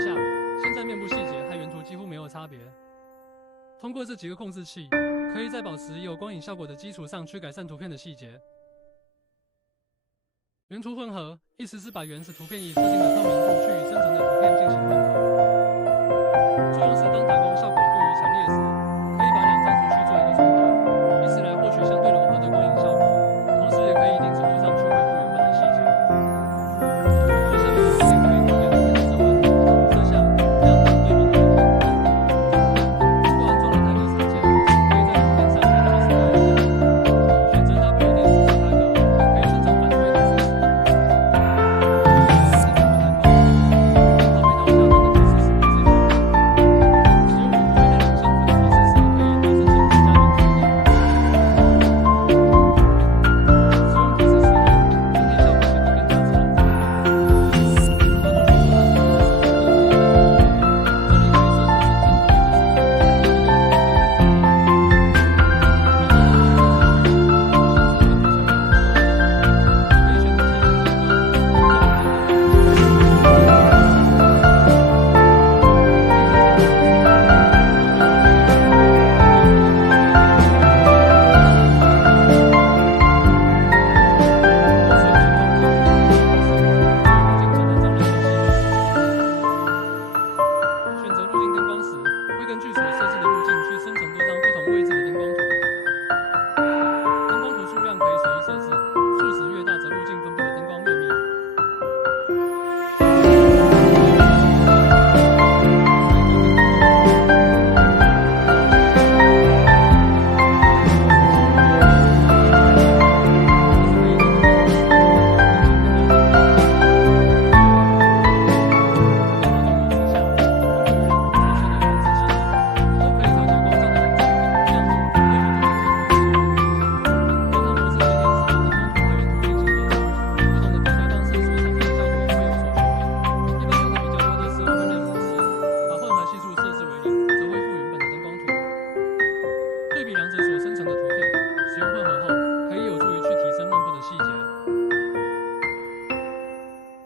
一下，现在面部细节和原图几乎没有差别。通过这几个控制器，可以在保持有光影效果的基础上去改善图片的细节。原图混合，意思是把原始图片以设定的透明度去与生成的图片进行混合。作用是当打光效果过于强烈时，可以把两张图去做一个重合，以此来获取相对柔和的光影效果，同时也可以一定程度上去恢复原本的细节。最下面的图片可以调节图片的色温、色相、亮度、对比等。如果安装了泰格插件，可以在图片上按确实的按键，选择 WD40 塔格，可以生成反推提示词。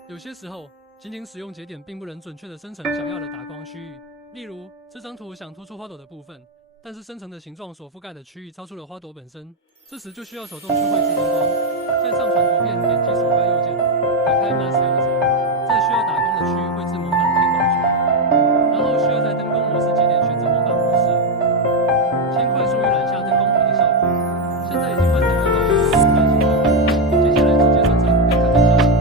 有些时候，仅仅使用节点并不能准确地生成想要的打光区域。例如，这张图想突出花朵的部分，但是生成的形状所覆盖的区域超出了花朵本身，这时就需要手动去绘制灯光。在上传图片，点击鼠标右键，打开 Master 在需要打光的区域绘制模板灯光圈，然后需要在灯光模式节点选择模板模式。先快速预览下灯光图的效果，现在已经换成灯光模式模板形状，接下来直接生成图片看看效果。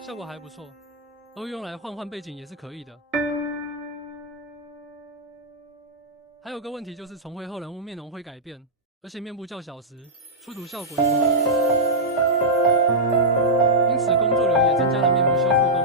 效果还不错，而用来换背景也是可以的。还有个问题就是重绘后人物面容会改变，而且面部较小时，出图效果也不好。因此工作流也增加了面部修复功能。